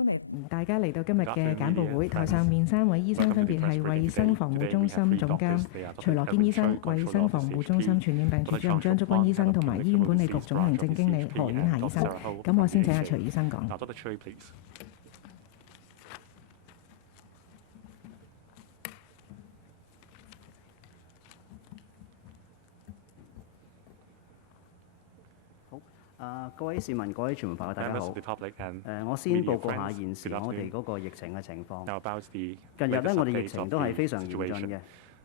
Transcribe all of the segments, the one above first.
歡迎大家嚟到今日嘅簡報會。台上面3位醫生分別係衛生防護中心總監徐樂堅醫生、衛生防護中心傳染病處主任張竹君醫生同埋醫院管理局總行政經理何婉霞醫生。咁我先請阿徐醫生講。各位市民、各位傳媒朋友，大家好。我先報告下現時我哋嗰個疫情嘅情況。近日咧，我哋疫情都係非常嚴峻嘅。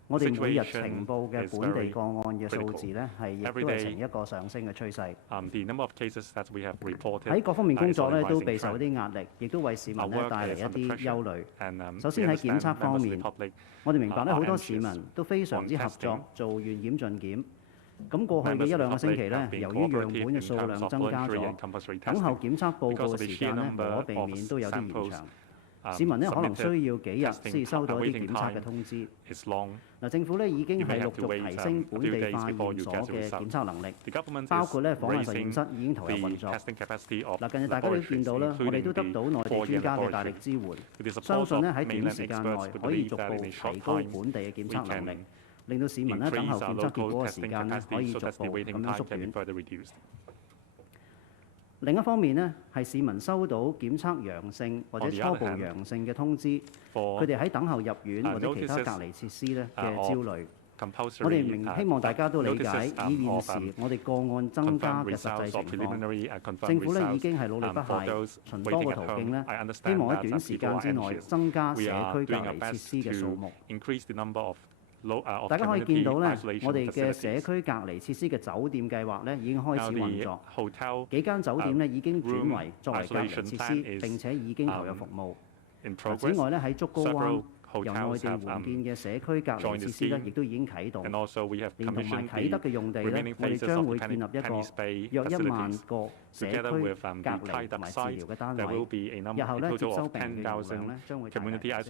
我哋每日呈報嘅本地個案嘅數字咧，亦都係呈一個上升嘅趨勢。喺各方面工作咧，都備受一啲壓力，亦都為市民咧帶嚟一啲憂慮。首先喺檢測方面，我哋明白咧好多市民都非常之合作，做願檢盡檢。咁過去嘅1-2個星期咧，由於樣本嘅數量增加咗，等候檢測報告嘅時間咧，無可避免都有啲延長。市民咧可能需要幾日先至收到一啲檢測嘅通知。政府咧已經係陸續提升本地化驗所嘅檢測能力，包括咧訪問實驗室已經投入運作。近日大家都見到啦，我哋都得到內地專家嘅大力支援，相信咧喺短時間內可以逐步提高本地嘅檢測能力。令到市民咧等候檢測結果嘅時間咧可以逐步咁樣縮短。另一方面咧，係市民收到檢測陽性或者初步陽性嘅通知，佢哋喺等候入院或者其他隔離設施咧嘅焦慮。我哋希望大家都理解，以現時我哋個案增加嘅實際情況，政府咧已經係努力不懈，循多個途徑咧，希望喺短時間之內增加社區隔離設施嘅數目。大家可以見到咧，我哋嘅社區隔離設施嘅酒店計劃咧已經開始運作，幾間酒店咧已經轉為作為隔離設施，並且已經投入服務。此外咧，喺竹篙灣由內地援建嘅社區隔離設施咧，亦都已經啟動。連同埋啟德嘅用地咧，我哋將會建立一個約1萬個社區隔離同埋治療嘅單位。日後咧接收病人嘅量咧將會大大提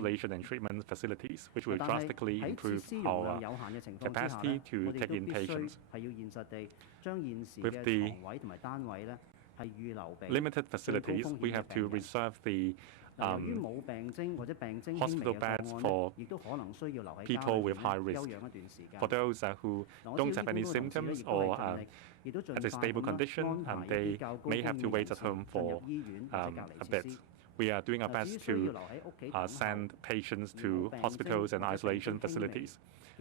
升。但係喺設施容量有限嘅情況之下咧，我哋都必須係要現實地將現時嘅床位同埋單位咧係預留俾最高風險嘅病人。由於冇病徵或者病徵輕微嘅個案咧，亦都可能需要留喺家裏休養一段時間。我哋政府都係盡力，亦都盡快咁安排一啲較高風險嘅人士進入醫院或者隔離設施。We are doing our best to send patients to hospitals and isolation facilities.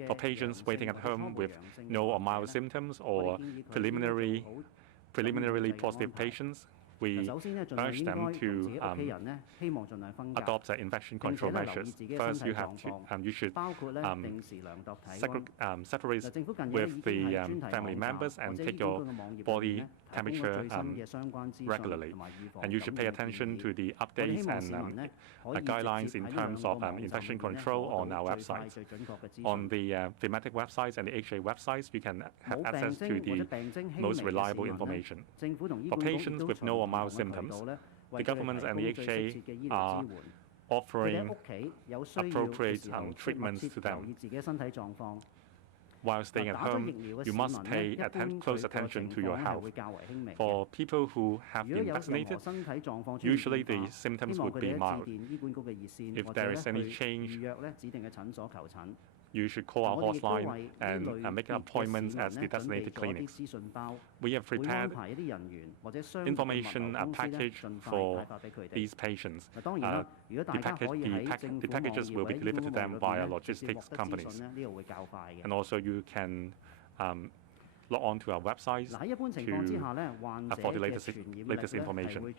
For patients waiting at home with no or mild symptoms or preliminarily positive patients, we urge them to adopt infection control measures. First, you should separate with the family members and take your body temperature regularly. And you should pay attention to the updates and guidelines in terms of infection control on our websites. On the thematic websites and the HA websites, you can have access to the most reliable information. For patients with no or mild symptoms, the government and the HA are offering appropriate treatments to them. While staying at home, you must pay close attention to your health. For people who have been vaccinated, usually the symptoms would be mild. If there is any change, you should call our hotline and make appointments at the designated clinics. We have prepared information package for these patients. The packages will be delivered to them via logistics companies. And also you can log on to our website for the latest information.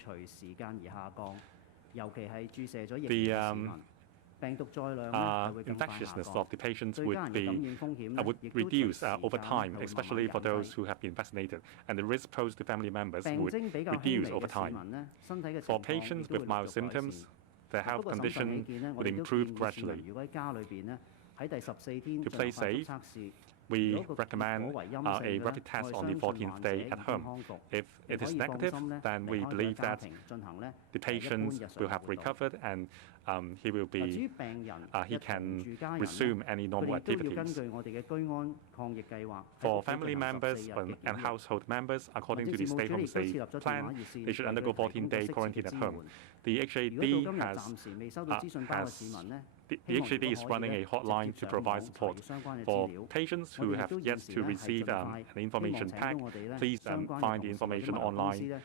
Infectiousness of the patients would reduce over time, especially for those who have been vaccinated, and the risk posed to family members would reduce over time. For patients with mild symptoms, their health condition would improve gradually. To play safe, we recommend a rapid test on the 14th day at home. If it is negative, then we believe that the patient will have recovered and he can resume any normal activities. For family members and household members, according to the Stay Home Safe plan, they should undergo 14-day quarantine at home. The HAD the HAD is running a hotline to provide support. For patients who have yet to receive an information pack, please find the information online.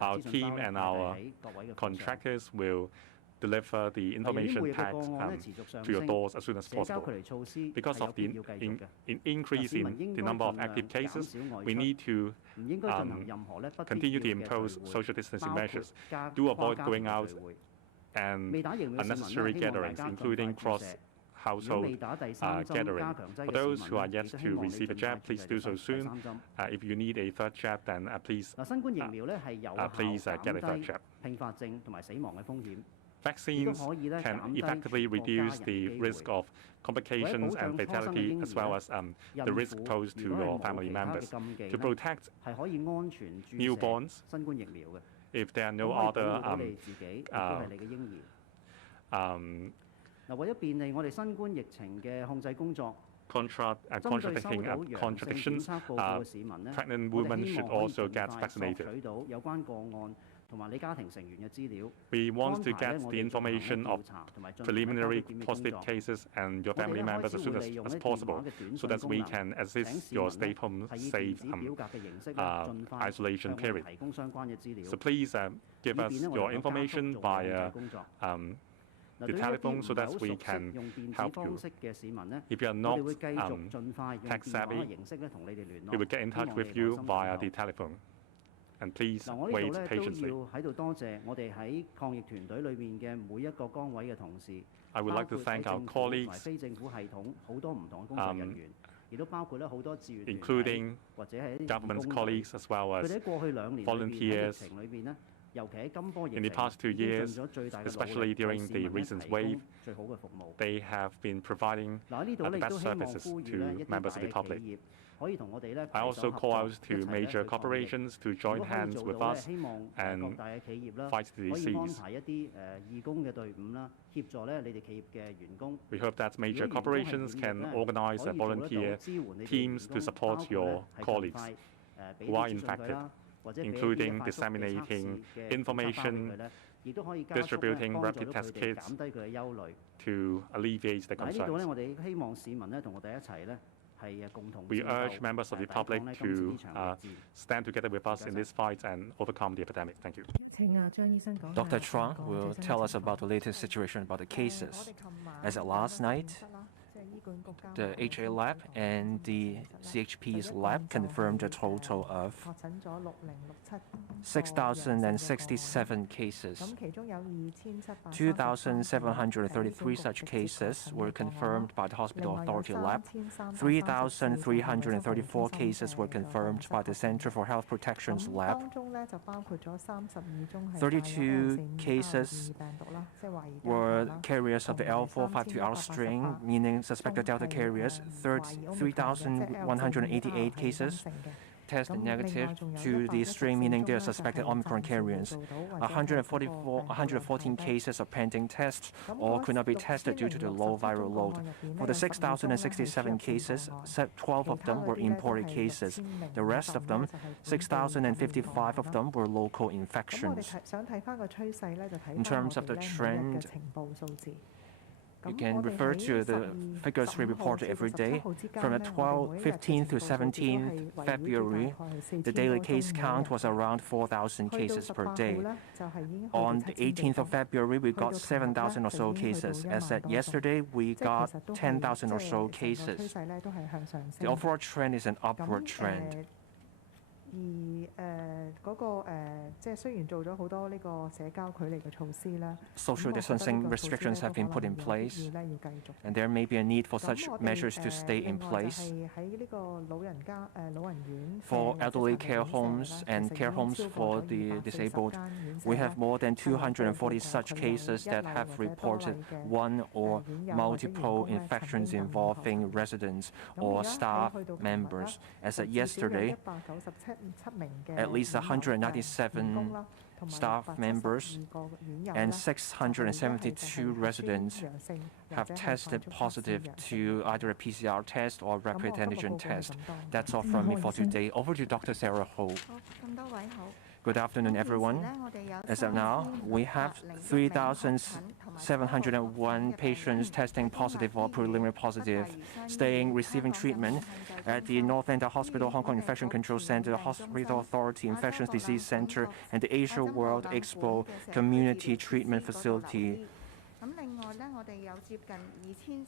Our team and our contractors will deliver the information pack to your doors as soon as possible. Because of the increase in the number of active cases, we need to continue to impose social distancing measures. Do avoid going out and unnecessary gatherings, including cross-household gathering. For those who are yet to receive a jab, please do so soon. If you need a third jab, then please get a third jab. Vaccines can effectively reduce the risk of complications and fatality, as well as the risk posed to your family members. To protect newborns, if there are no other contradictions, pregnant women should also get vaccinated. We want to get the information of preliminary positive cases and your family members as soon as possible, so that we can assist your Stay Home Safe isolation period. So please give us your information via the telephone so that we can help you. If you are not tech savvy, we will get in touch with you via the telephone. And please wait patiently. I would like to thank our colleagues, including government colleagues as well as volunteers. In the past 2 years, especially during the recent wave, they have been providing the best services to members of the public. I also call out to major corporations to join hands with us and fight the disease. We hope that major corporations can organize volunteer teams to support your colleagues who are infected, including disseminating information, distributing rapid test kits to alleviate the concerns. We urge members of the public to stand together with us in this fight and overcome the epidemic. Thank you. Dr. Chuang will tell us about the latest situation about the cases. As of last night, the HA lab and the CHP's lab confirmed a total of 6,067 cases. 2,733 such cases were confirmed by the Hospital Authority lab. 3,334 cases were confirmed by the Center for Health Protection's lab. 32 cases were carriers of the L452R strain, meaning suspected Delta carriers. 3,188 cases tested negative to the strain, meaning they are suspected Omicron carriers. 114 cases are pending tests or could not be tested due to the low viral load. For the 6,067 cases, 12 of them were imported cases. The rest of them, 6,055 of them, were local infections. In terms of the trend, you can refer to the figures we report every day. From the 15th to 17th February, the daily case count was around 4,000 cases per day. On the 18th of February, we got 7,000 or so cases. As at yesterday, we got 10,000 or so cases. The overall trend is an upward trend. 即係雖然做咗好多呢個社交距離嘅措施啦 social distancing restrictions have been put in place, and there may be a need for such measures to stay in place. For elderly care homes and care homes for the disabled, we have more than 240 such cases that have reported one or multiple infections involving residents or staff members. As of yesterday, at least 197 staff members and 672 residents have tested positive to either a PCR test or rapid antigen test. That's all from me for today. Over to Dr. Sarah Ho. Good afternoon, everyone. As of now, we have 3,701 patients testing positive or preliminary positive, receiving treatment at the North End Hospital, Hong Kong Infection Control Center, Hospital Authority Infectious Disease Center, and the Asia World Expo Community Treatment Facility.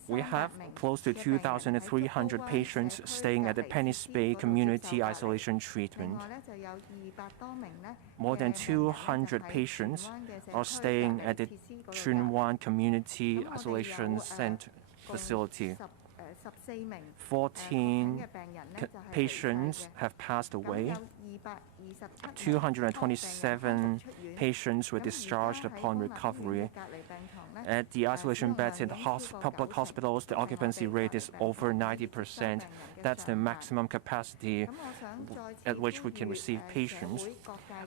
We have close to 2,300 patients staying at the Penny's Bay Community Isolation Treatment. More than 200 patients are staying at the Tsuen Wan Community Isolation Center facility. 14 patients have passed away. 227 patients were discharged upon recovery. At the isolation beds in the public hospitals, the occupancy rate is over 90%. That's the maximum capacity at which we can receive patients.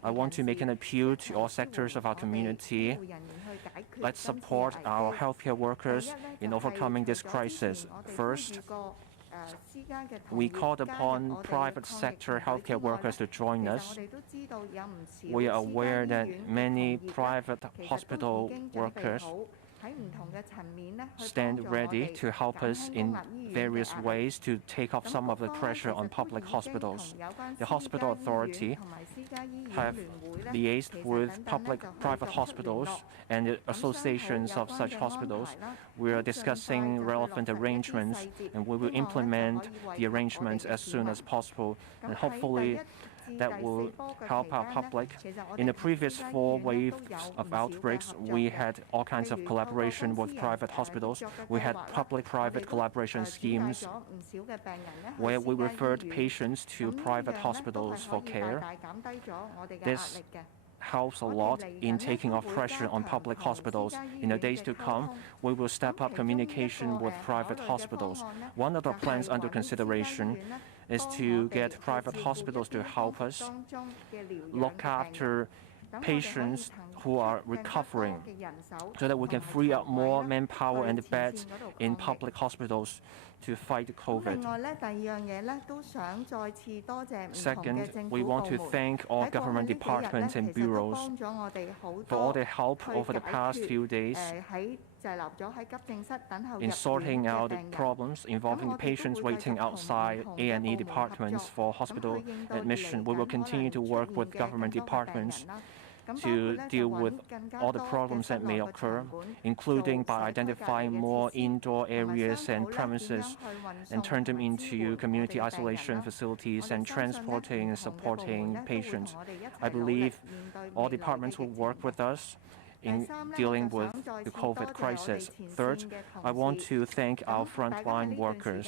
I want to make an appeal to all sectors of our community. Let's support our healthcare workers in overcoming this crisis. First, we called upon private sector healthcare workers to join us. We are aware that many private hospital workers stand ready to help us in various ways to take off some of the pressure on public hospitals. The hospital authority have liaised with private hospitals and the associations of such hospitals. We are discussing relevant arrangements, and we will implement the arrangements as soon as possible, and hopefully that will help our public. In the previous 4 waves of outbreaks, we had all kinds of collaboration with private hospitals. We had public-private collaboration schemes where we referred patients to private hospitals for care. This helps a lot in taking off pressure on public hospitals. In the days to come, we will step up communication with private hospitals. One of the plans under consideration is to get private hospitals to help us look after patients who are recovering so that we can free up more manpower and beds in public hospitals to fight COVID. Second, we want to thank all government departments and bureaus for all their help over the past few days in sorting out problems involving patients waiting outside A&E departments for hospital admission. We will continue to work with government departments to deal with all the problems that may occur, including by identifying more indoor areas and premises and turn them into community isolation facilities and transporting and supporting patients. I believe all departments will work with us in dealing with the COVID crisis. Third, I want to thank our frontline workers.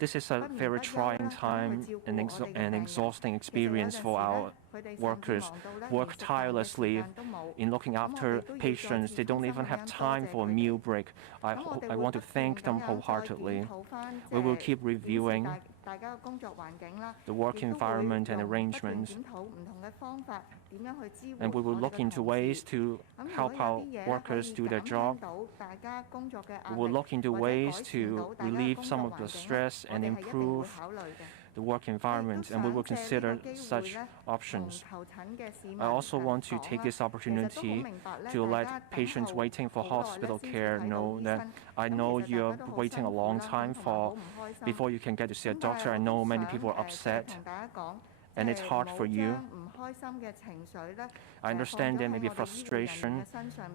This is a very trying time and an exhausting experience for our workers who work tirelessly in looking after patients. They don't even have time for a meal break. I want to thank them wholeheartedly. We will keep reviewing the work environment and arrangements, and we will look into ways to help our workers do their job. We will look into ways to relieve some of the stress and improve the work environment, and we will consider such options. I also want to take this opportunity to let patients waiting for hospital care know that I know you're waiting a long time before you can get to see a doctor. I know many people are upset. and it's hard for you. I understand there may be frustration,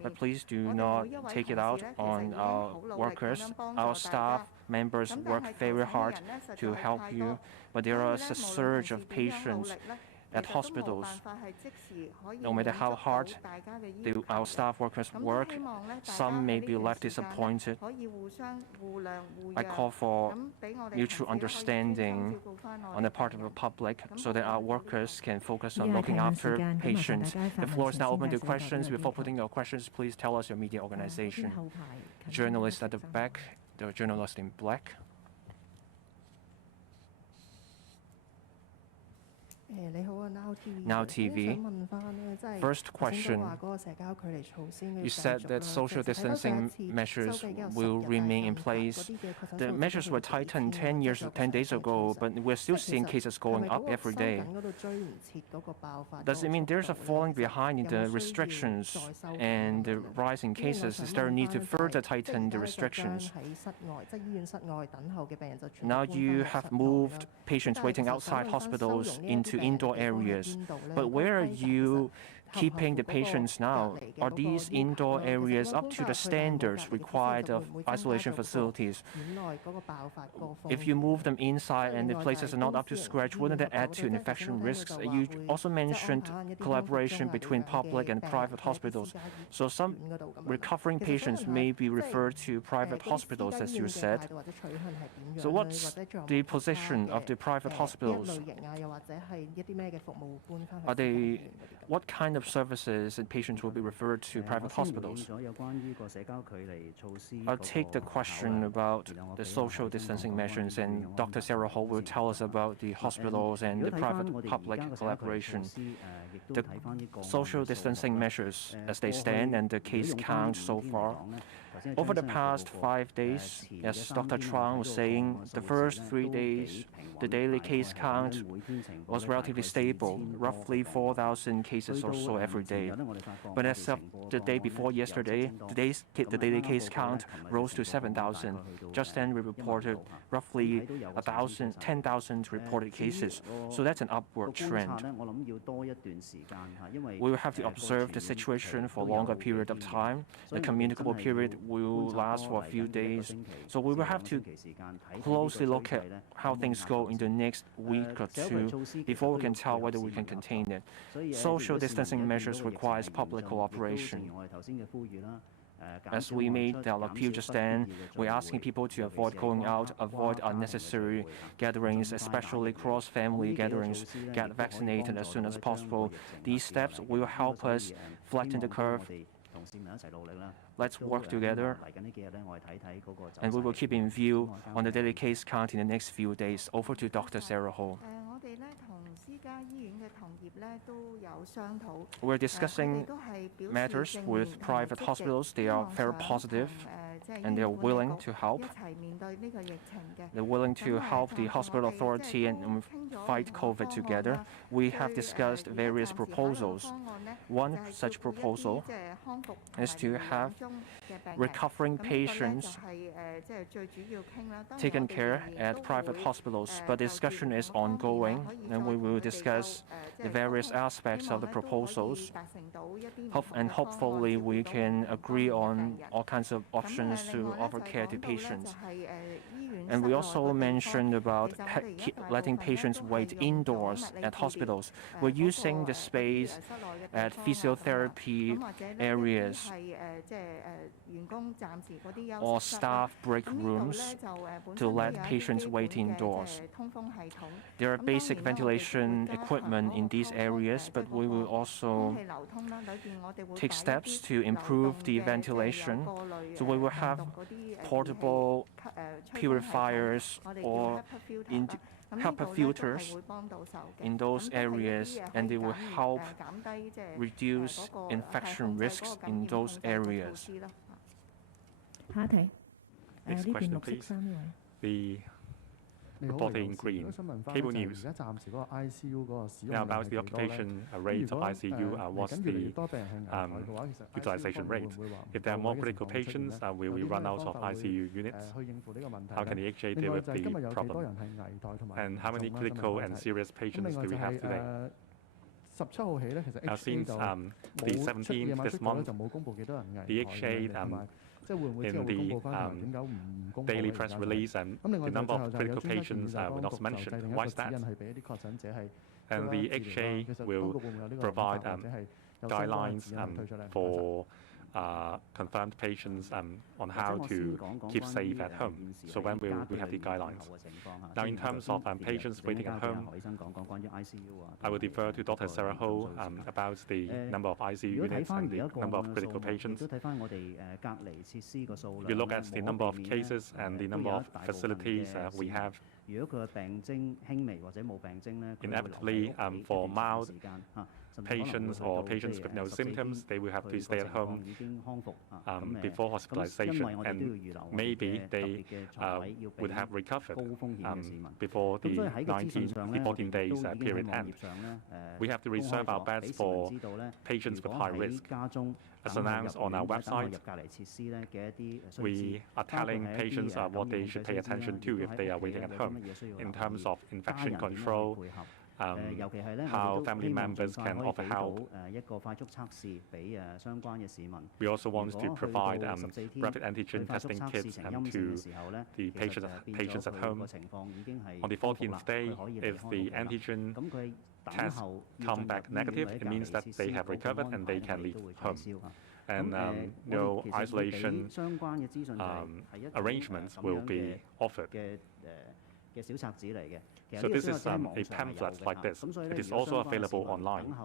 but please do not take it out on our workers. Our staff members work very hard to help you, but there is a surge of patients at hospitals. No matter how hard our staff workers work, some may be left disappointed. I call for mutual understanding on the part of the public so that our workers can focus on looking after patients. The floor is now open to questions. Before putting your questions, please tell us your media organization. Journalist at the back, the journalist in black. Now TV. First question. You said that social distancing measures will remain in place. The measures were tightened 10 days ago, but we're still seeing cases going up every day. Does it mean there's a falling behind in the restrictions and the rise in cases? Is there a need to further tighten the restrictions? Now you have moved patients waiting outside hospitals into indoor areas. But where are you keeping the patients now? Are these indoor areas up to the standards required of isolation facilities? If you move them inside and the places are not up to scratch, wouldn't that add to infection risks? You also mentioned collaboration between public and private hospitals. So some recovering patients may be referred to private hospitals, as you said. So what's the position of the private hospitals? What kind of services and patients will be referred to private hospitals? I'll take the question about the social distancing measures, and Dr. Sarah Ho will tell us about the hospitals and the private-public collaboration. The social distancing measures as they stand and the case count so far. Over the past 5 days, as Dr. Chuang was saying, the first 3 days, the daily case count was relatively stable, roughly 4,000 cases or so every day. But as of the day before yesterday, the daily case count rose to 7,000. Just then, we reported roughly 10,000 reported cases. So that's an upward trend. We will have to observe the situation for a longer period of time. The communicable period will last for a few days. So we will have to closely look at how things go in the next week or two before we can tell whether we can contain it. Social distancing measures requires public cooperation. As we made our appeal just then, we're asking people to avoid going out, avoid unnecessary gatherings, especially cross-family gatherings, get vaccinated as soon as possible. These steps will help us flatten the curve. Let's work together, and we will keep in view on the daily case count in the next few days. Over to Dr. Sarah Ho. We're discussing matters with private hospitals. They are very positive, and they are willing to help. They're willing to help the hospital authority and fight COVID together. We have discussed various proposals. One such proposal is to have recovering patients taken care at private hospitals, but discussion is ongoing, and we will discuss the various aspects of the proposals, and hopefully we can agree on all kinds of options to offer care to patients. And we also mentioned about letting patients wait indoors at hospitals. We're using the space at physiotherapy areas or staff break rooms to let patients wait indoors. There are basic ventilation equipment in these areas, but we will also take steps to improve the ventilation. So we will have portable purifiers or HEPA filters in those areas, and they will help reduce infection risks in those areas. Next question, please. reporting green. Cable news. Now about the occupation rate of ICU, what's the utilization rate? If there are more critical patients, will we run out of ICU units? How can the HA deal with the problem? And how many critical and serious patients do we have today? Now, since the 17th this month, the HA in the daily press release and the number of critical patients were not mentioned. Why is that? And the HA will provide guidelines for confirmed patients on how to keep safe at home. So when will we have the guidelines? Now, in terms of patients waiting at home, I will defer to Dr. Sarah Ho about the number of ICU units and the number of critical patients. If you look at the number of cases and the number of facilities we have, inevitably for mild patients or patients with no symptoms, they will have to stay at home before hospitalization, and maybe they would have recovered before the 14 days period ends. We have to reserve our beds for patients with high risk. As announced on our website, we are telling patients what they should pay attention to if they are waiting at home in terms of infection control, how family members can offer help. We also want to provide rapid antigen testing kits to the patients at home. On the 14th day, if the antigen tests come back negative, it means that they have recovered and they can leave home. And no isolation arrangements will be offered. So this is a pamphlet like this. It is also available online.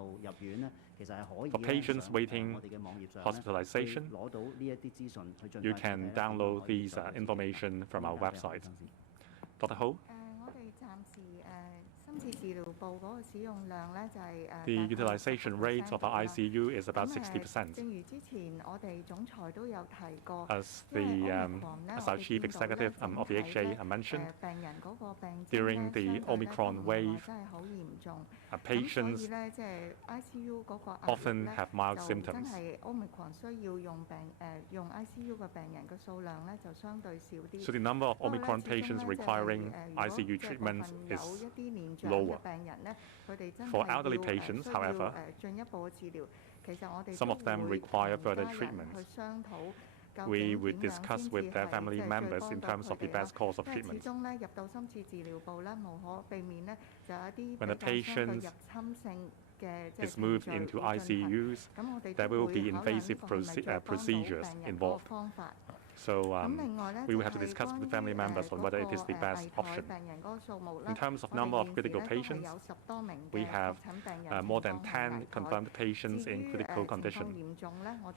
For patients waiting hospitalization, you can download these information from our website. Dr. Ho? The utilization rate of our ICU is about 60%. As our Chief Executive of the HA mentioned, during the Omicron wave, patients often have mild symptoms. So the number of Omicron patients requiring ICU treatment is lower. For elderly patients, however, some of them require further treatment. We would discuss with their family members in terms of the best course of treatment. When the patient is moved into ICUs, there will be invasive procedures involved. So we will have to discuss with family members on whether it is the best option. In terms of number of critical patients, we have more than 10 confirmed patients in critical condition.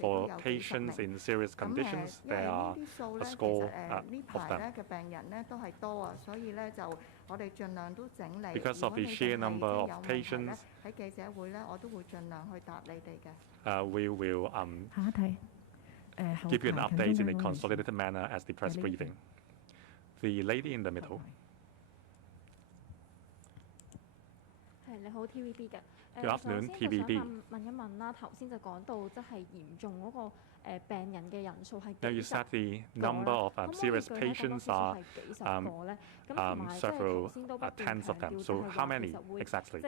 For patients in serious conditions, there are a score of them. Because of the sheer number of patients, we will give you an update in a consolidated manner as the press briefing. The lady in the middle. Good afternoon, TVB. Now you said the number of serious patients are several tens of them. So how many exactly?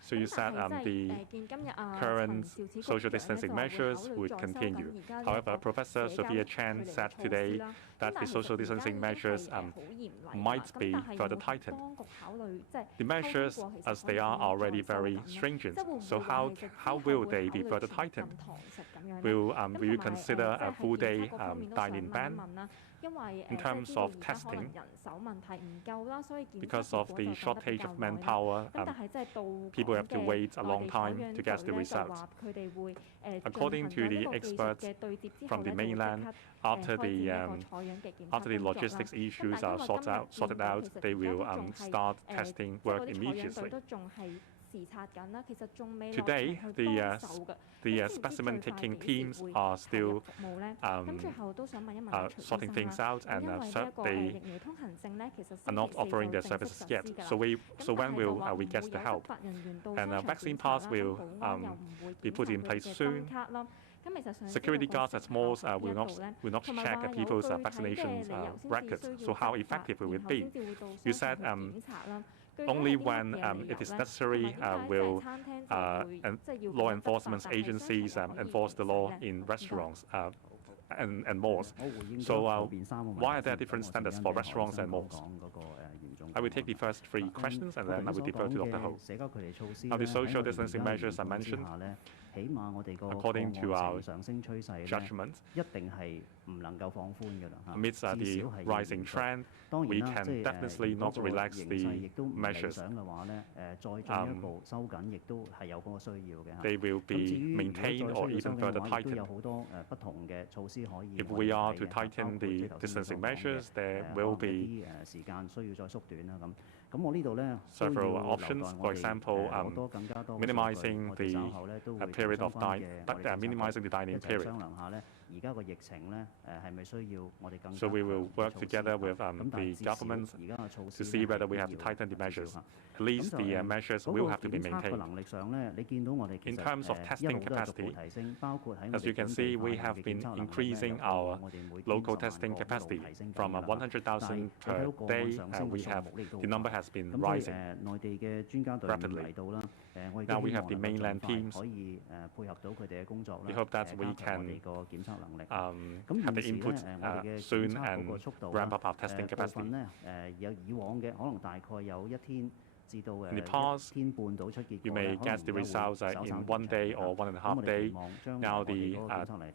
So you said the current social distancing measures would continue. However, Professor Sophia Chan said today that the social distancing measures might be further tightened. The measures, as they are already very stringent, so how will they be further tightened? Will you consider a full-day dine-in ban? In terms of testing, because of the shortage of manpower, people have to wait a long time to get the results. According to the experts from the mainland, after the logistics issues are sorted out, they will start testing work immediately. Today, the specimen taking teams are still sorting things out, and they are not offering their services yet. So when will we get the help? And vaccine pass will be put in place soon. Security guards at malls will not check people's vaccination records. So how effective will it be? You said only when it is necessary will law enforcement agencies enforce the law in restaurants and malls. So why are there different standards for restaurants and malls? I will take the first three questions and then I will defer to Dr. Ho. Now, the social distancing measures I mentioned, according to our judgment, amidst the rising trend, we can definitely not relax the measures. They will be maintained or even further tightened. If we are to tighten the distancing measures, there will be several options. For example, minimizing the period of minimizing the dining period. So we will work together with the governments to see whether we have to tighten the measures. At least the measures will have to be maintained. In terms of testing capacity, as you can see, we have been increasing our local testing capacity from 100,000 per day. The number has been rising rapidly. Now we have the mainland teams. We hope that we can have the input soon and ramp up our testing capacity. In the past, you may get the results in 1 day or 1.5 days. Now the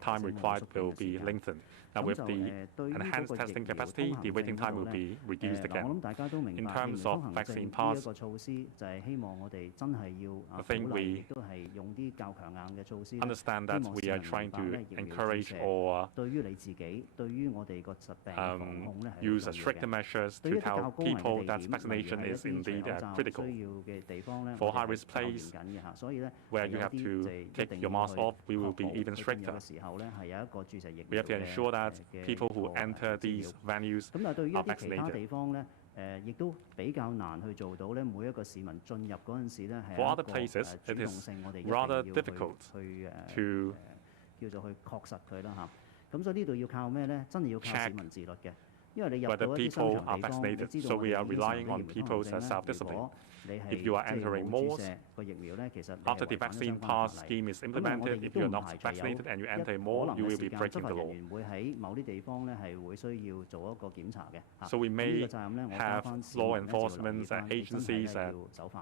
time required will be lengthened. Now with the enhanced testing capacity, the waiting time will be reduced again. In terms of vaccine pass, I think we understand that we are trying to encourage or use stricter measures to tell people that vaccination is indeed critical. For high-risk place, where you have to take your mask off, we will be even stricter. We have to ensure that people who enter these venues are vaccinated. For other places, it is rather difficult to check whether people are vaccinated. So we are relying on people's self-discipline. If you are entering malls, after the vaccine pass scheme is implemented, if you are not vaccinated and you enter a mall, you will be breaking the law. So we may have law enforcement agencies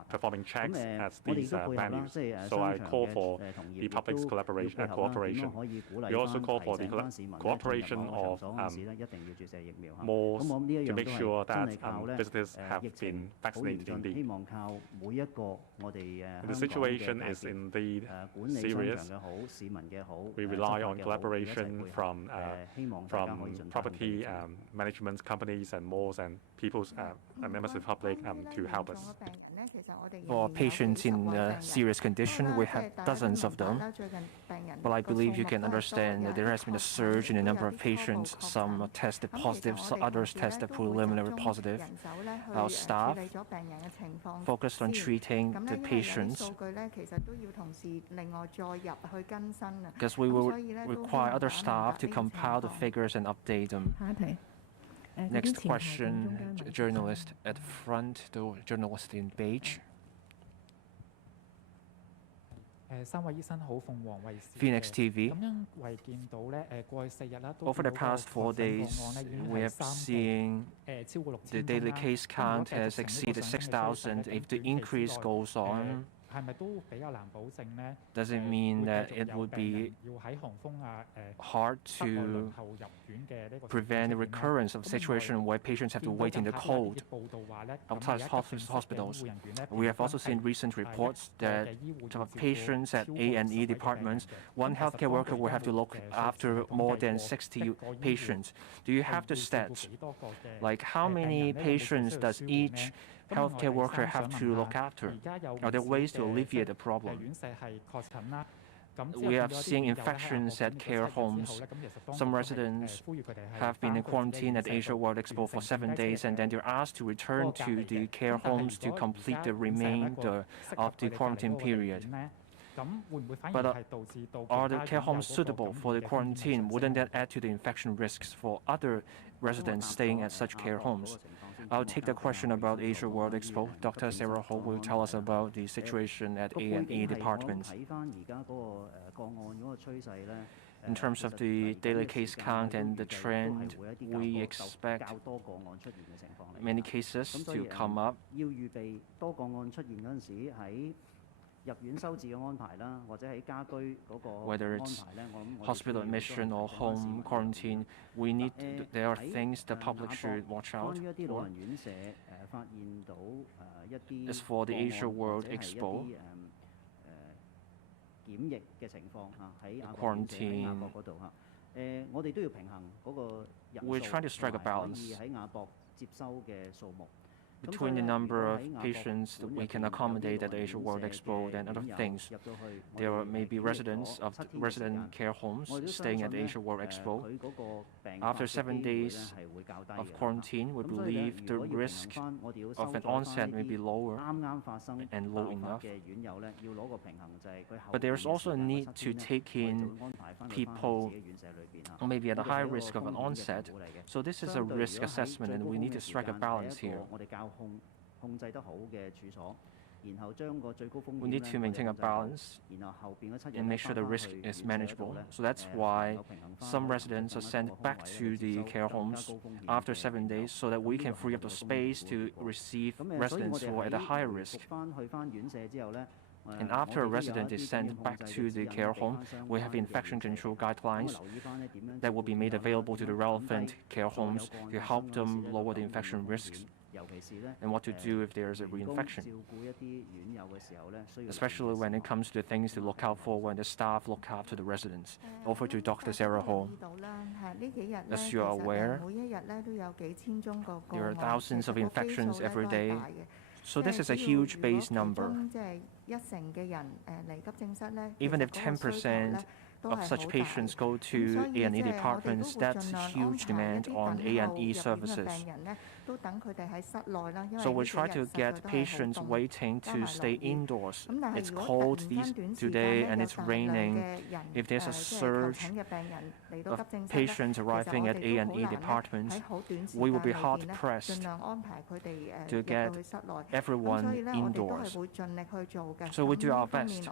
performing checks at these venues. So I call for the public's cooperation. We also call for the cooperation of malls to make sure that visitors have been vaccinated indeed. The situation is indeed serious. We rely on collaboration from property management companies and malls and people's members of the public to help us. For patients in serious condition, we have dozens of them. But I believe you can understand that there has been a surge in the number of patients. Some tested positive, others tested preliminary positive. Our staff focused on treating the patients because we will require other staff to compile the figures and update them. Next question, journalist at front, the journalist in beige. Phoenix TV. Over the past 4 days, we have seen the daily case count has exceeded 6,000. If the increase goes on, does it mean that it would be hard to prevent the recurrence of a situation where patients have to wait in the cold outside hospitals? We have also seen recent reports that patients at A&E departments, one healthcare worker will have to look after more than 60 patients. Do you have the stats? Like how many patients does each healthcare workers have to look after? Are there ways to alleviate the problem? We have seen infections at care homes. Some residents have been in quarantine at Asia World Expo for 7 days, and then they're asked to return to the care homes to complete the remainder of the quarantine period. But are the care homes suitable for the quarantine? Wouldn't that add to the infection risks for other residents staying at such care homes? I'll take the question about Asia World Expo. Dr. Sarah Ho will tell us about the situation at A&E departments. In terms of the daily case count and the trend, we expect many cases to come up. Whether it's hospital admission or home quarantine, there are things the public should watch out for. As for the Asia World Expo, quarantine, we're trying to strike a balance between the number of patients that we can accommodate at the Asia World Expo and other things. There may be residents of resident care homes staying at the Asia World Expo. After 7 days of quarantine, we believe the risk of an onset may be lower and low enough. But there's also a need to take in people who may be at a high risk of an onset. So this is a risk assessment, and we need to strike a balance here. We need to maintain a balance and make sure the risk is manageable. So that's why some residents are sent back to the care homes after 7 days so that we can free up the space to receive residents who are at a higher risk. And after a resident is sent back to the care home, we have infection control guidelines that will be made available to the relevant care homes to help them lower the infection risks and what to do if there is a reinfection, especially when it comes to things to look out for when the staff look after the residents. Over to Dr. Sarah Ho. As you are aware, there are thousands of infections every day. So this is a huge base number. Even if 10% of such patients go to A&E departments, that's a huge demand on A&E services. So we try to get patients waiting to stay indoors. It's cold today and it's raining. If there's a surge of patients arriving at A&E departments, we will be hard-pressed to get everyone indoors. So we do our best.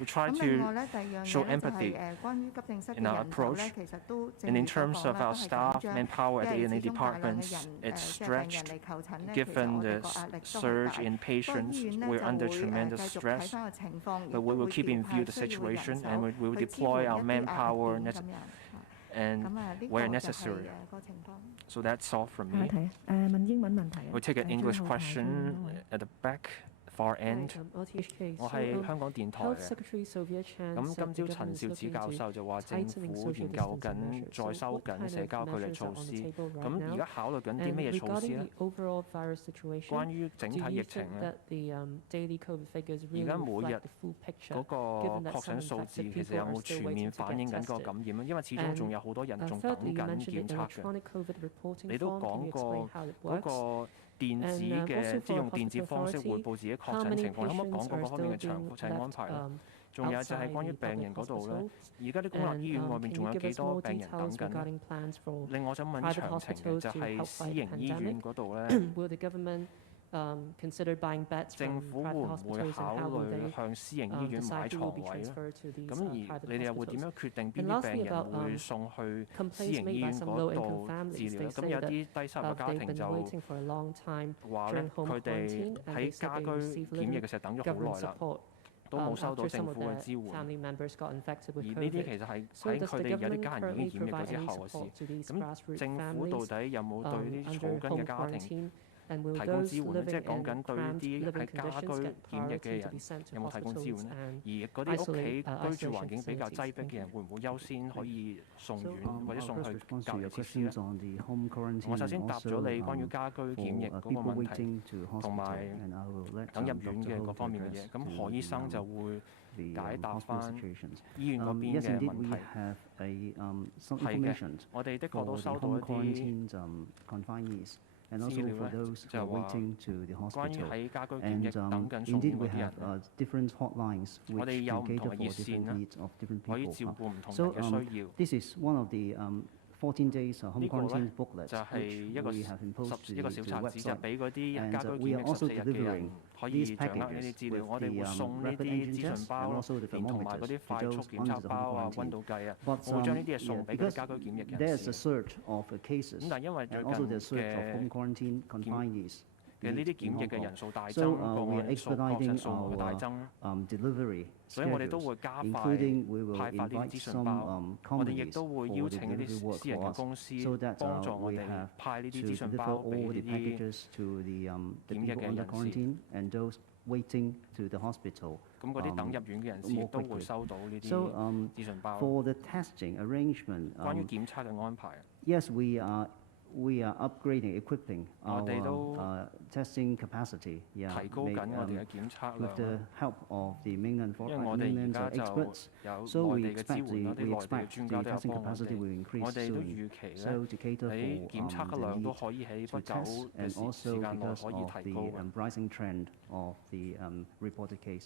We try to show empathy in our approach. And in terms of our staff, manpower at the A&E departments, it's stretched. Given the surge in patients, we're under tremendous stress. But we will keep in view the situation, and we will deploy our manpower and where necessary. So that's all from me. We'll take an English question at the back. Far end. 我係香港電台嘅。咁今朝陳肇始教授就話政府研究緊再收緊社交距離措施。咁而家考慮緊啲咩措施咧？關於整體疫情咧，而家每日嗰個確診數字其實有冇全面反映緊嗰個感染咧？因為始終仲有好多人仲等緊檢測嘅。你都講過嗰個電子嘅，即係用電子方式匯報自己確診情況，可唔可以講過嗰方面嘅詳細安排咧？仲有就係關於病人嗰度咧，而家啲公立醫院外面仲有幾多病人等緊咧？另外我想問詳情嘅就係私營醫院嗰度咧。政府會唔會考慮向私營醫院買床位咧？咁而你哋又會點樣決定邊啲病人會送去私營醫院嗰度治療咧？咁有啲低收入嘅家庭就話咧，佢哋喺家居檢疫嘅時候等咗好耐啦，都冇收到政府嘅支援。而呢啲其實係喺佢哋有啲家人已經檢疫咗之後嘅事。咁政府到底有冇對啲草根嘅家庭提供支援咧？即係講緊對啲喺家居檢疫嘅人有冇提供支援咧？而嗰啲屋企居住環境比較擠迫嘅人，會唔會優先可以送院或者送去隔離設施咧？我首先答咗你關於家居檢疫嗰個問題，同埋等入院嘅嗰方面嘅嘢。咁何醫生就會解答翻醫院嗰邊嘅問題。係嘅，我哋的確都收到一啲資料咧，就係話關於喺家居檢疫等緊送院嗰啲人咧，我哋有唔同嘅熱線啦，可以照顧唔同人嘅需要。呢個咧就係一個小冊子，就俾嗰啲家居檢疫14日嘅人可以掌握呢啲資料。我哋會送呢啲資訊包咯，連同埋嗰啲快速檢測包啊、溫度計啊，我會將呢啲嘢送俾嗰啲家居檢疫人士。咁但係因為最近嘅呢啲檢疫嘅人數大增，個案數確診數目大增，所以我哋都會加快派發呢啲資訊包。我哋亦都會邀請一啲私人嘅公司幫助我哋派呢啲資訊包俾呢啲檢疫嘅人士。咁嗰啲等入院嘅人士亦都會收到呢啲資訊包。關於檢測嘅安排。We are upgrading, equipping our testing capacity. 提高緊我哋嘅檢測量。With the help of the mainland experts, 有內地嘅支援啦，啲內地嘅專家都有幫我哋。我哋都預期咧，喺檢測嘅量都可以喺不久嘅時間內可以提高嘅。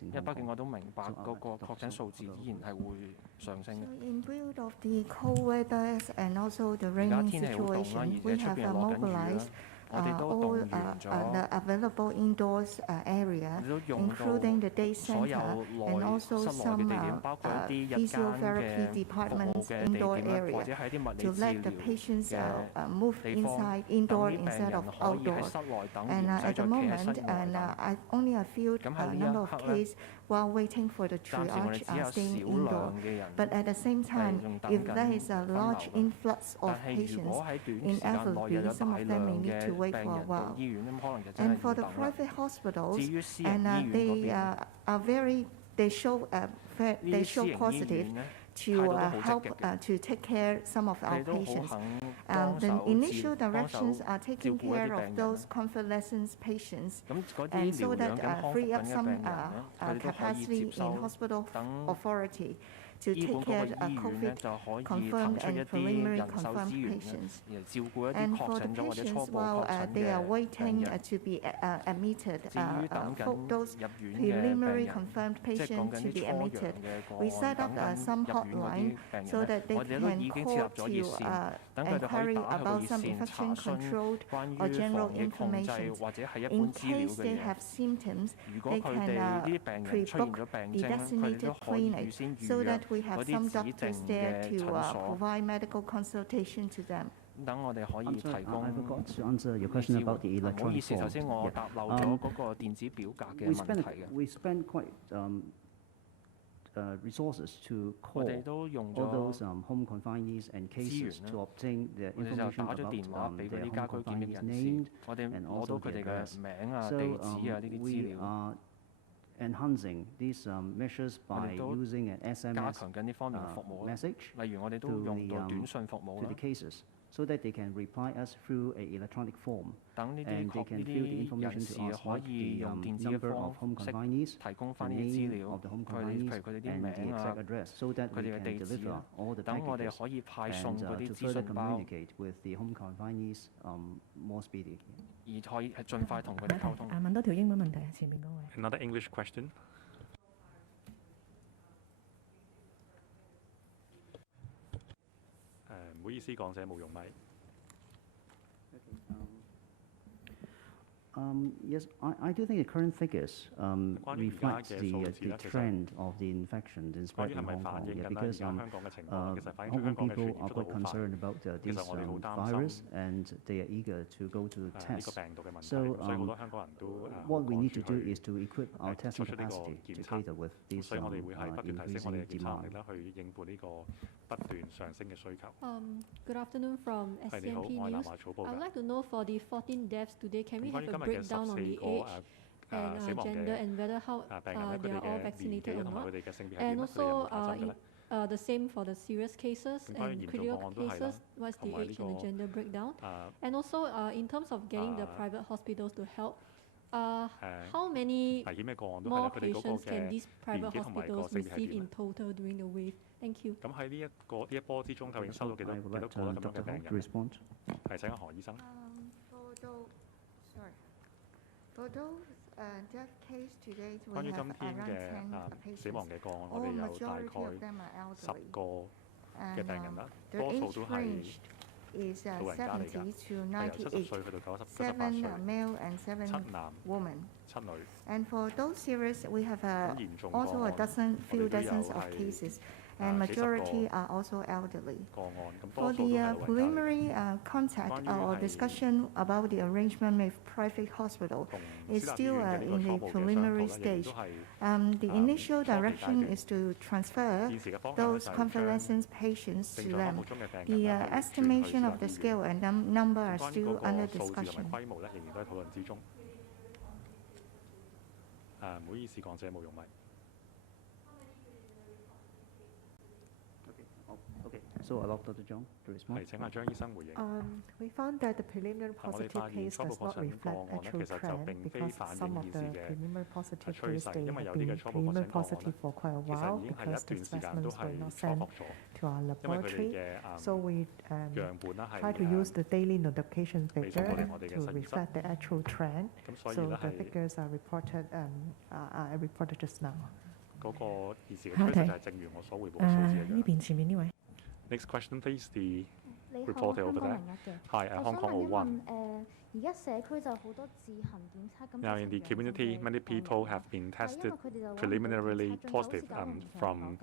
因為畢竟我都明白嗰個確診數字依然係會上升嘅。而家天氣好凍啦，而且出邊落緊雨啦。我哋都動員咗，我哋都用到所有室內嘅地點，包括一啲日間嘅服務嘅地點，或者係啲物理治療嘅地方，等啲病人可以喺室內等，唔使再企喺室外等。咁喺呢一刻咧，暫時我哋只有少量嘅人係用等緊，但係如果喺短時間內有大量嘅病人到醫院，咁可能就真係要等啦。至於私人醫院嗰邊，呢啲私營醫院咧，態度都好積極嘅，佢哋都好肯幫手照顧一啲病人。咁嗰啲療養緊康復緊嘅病人咧，佢哋都可以接收，等醫管局嘅醫院咧就可以騰出一啲人手資源咧，照顧一啲確診咗或者初步確診嘅病人。至於等緊入院嘅病人，即係講緊啲初陽嘅個案，等緊入院嗰啲病人咧，我哋都已經設立咗熱線，等佢哋可以打去個熱線查詢關於防疫控制或者係一般資料嘅嘢。如果佢哋呢啲病人出現咗病徵，佢哋都可以預先預約嗰啲指定嘅診所，等我哋可以提供支援。唔好意思，頭先我答漏咗嗰個電子表格嘅問題嘅。我哋都用咗資源啦，我哋就打咗電話俾嗰啲家居檢疫人士，我哋攞到佢哋嘅名啊、地址啊呢啲資料。我哋都加強緊呢方面嘅服務啦，例如我哋都用到短信服務啦。等呢啲人士可以用電子嘅方式提供翻呢啲資料，譬如佢哋啲名啊、佢哋嘅地址啊，等我哋可以派送嗰啲資訊包，而可以係盡快同佢哋溝通。問多條英文問題，前面嗰位。Another English question. 唔好意思，講者冇用咪。Yes, I do think the current figures reflect the trend of the infections in spread in Hong Kong. Yeah, because Hong Kong people are quite concerned about this virus and they are eager to go to test. So what we need to do is to equip our testing capacity to cater with this increasing demand. Good afternoon from SCMP News. I would like to know for the 14 deaths today, can we have a breakdown on the age and gender and whether how they are all vaccinated or not? And also the same for the serious cases and critical cases, what's the age and the gender breakdown? And also in terms of getting the private hospitals to help, how many more patients can these private hospitals receive in total during the wave? Thank you. 咁喺呢一波之中，究竟收到幾多個咁樣嘅病人？係請何醫生。For those death case today, 關 we 於 have 今天 around 嘅 10死亡 patients. 嘅個案，我 All 哋有大 majority 概 of them are 10 elderly. 個嘅 And 病人啦， the 多數 age 都係 range is 老人家嚟 70 㗎， to 係由70 98, 歲去到98 7 歲， male and 7 7男 women. 7女。 And for those serious, we have 咁嚴重個 also a 案， few 我哋都有 dozens of 係 cases, and 幾十 majority 個 are also elderly. 個案，咁 For 多數都 the 係老人家嚟。 preliminary contact 關於 or 係 discussion about the arrangement with private hospital 同 is 私立醫 still 院嘅呢個 in 初 the 步嘅商討 preliminary 咧，仍然 stage. 都係 The initial 初期階 direction 段。 is to transfer 現時嘅方向咧 those 就係將 convalescent patients 正 to 在康 them. 復中嘅病 The 人咧，係轉去 estimation 私 of the 立醫院。 scale and number are 關於 still 嗰 under 個數字同 discussion. 埋規模咧，仍然都係討論之中。唔好意思，講者冇用咪。 Okay, so allow Dr. Zhang to respond. 係請下張醫生回應。 We found that the preliminary 我哋 positive 發現 case 初步 does 確 not 診個 reflect 案咧， actual 其實就 trend 並非 because 反 some 映 of 現 the 時嘅 preliminary positive 趨 case 勢， they 因為 have 有啲嘅 been 初步確診 preliminary 個案 positive 咧， for quite a 其實 while 已經係 because 一 the 段時間都 specimens were 係 not 初 sent 確咗， to our 因為佢哋 laboratory. 嘅 So we 樣本啦 try to 係 use the daily notification 俾咗 figure 我哋嘅 to 實驗室， reflect the actual trend. 咁所以 So 咧 the 係 figures are reported just now. 嗰個現時嘅趨勢就係正如我所匯報嘅數字一呢樣。邊前面呢位。 Next question please, the 你好， reporter 香 over 港 there. 零一嘅。 Hi, 我 Hong 想 Kong 問一 01. 問而家社區就好多自行檢測咁。 Now in the community, many people have been tested preliminarily positive from